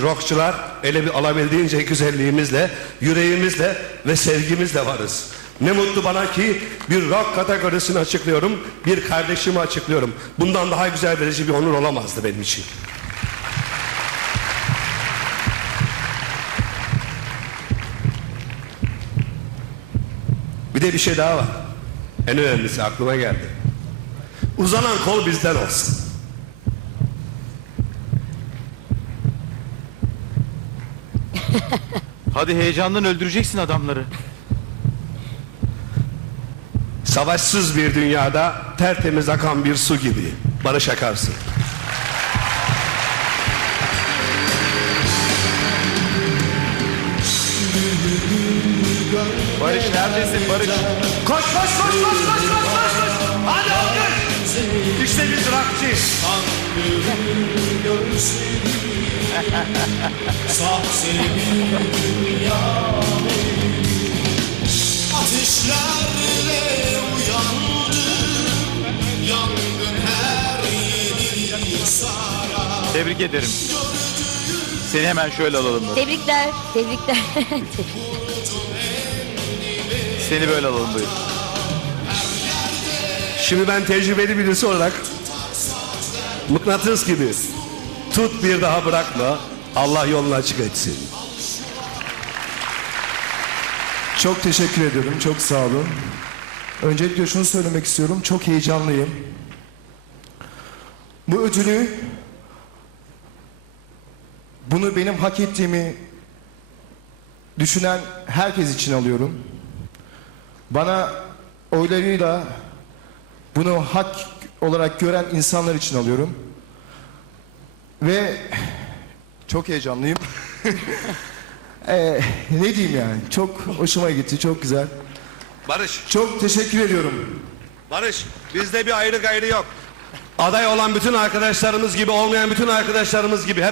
Rockçular ele bir alabildiğince güzelliğimizle, yüreğimizle ve sevgimizle varız. Ne mutlu bana ki bir rock kategorisini açıklıyorum, bir kardeşimi açıklıyorum. Bundan daha güzel verici bir onur olamazdı benim için. Bir de bir şey daha var. En önemlisi aklıma geldi. Uzanan kol bizden olsun. Hadi heyecandan öldüreceksin adamları. Savaşsız bir dünyada tertemiz akan bir su gibi. Barış Akarsın. Barış neredesin Barış? Koş koş koş koş koş koş koş koş. Hadi alkış. İşte rockçı. Ateşlerle uyandım Yangın her yeri sarar Tebrik ederim. Seni hemen şöyle alalım. Barış. Tebrikler, tebrikler. Seni böyle alalım buyur. Şimdi ben tecrübeli birisi olarak mıknatıs gibi tut bir daha bırakma. Allah yolunu açık etsin. Çok teşekkür ediyorum. Çok sağ olun. Öncelikle şunu söylemek istiyorum. Çok heyecanlıyım. Bu ödülü bunu benim hak ettiğimi düşünen herkes için alıyorum. Bana oylarıyla bunu hak olarak gören insanlar için alıyorum. Ve çok heyecanlıyım. Ee, ne diyeyim yani? Çok hoşuma gitti. Çok güzel. Barış, Çok teşekkür ediyorum. Barış bizde bir ayrı gayrı yok. Aday olan bütün arkadaşlarımız gibi olmayan bütün arkadaşlarımız gibi hep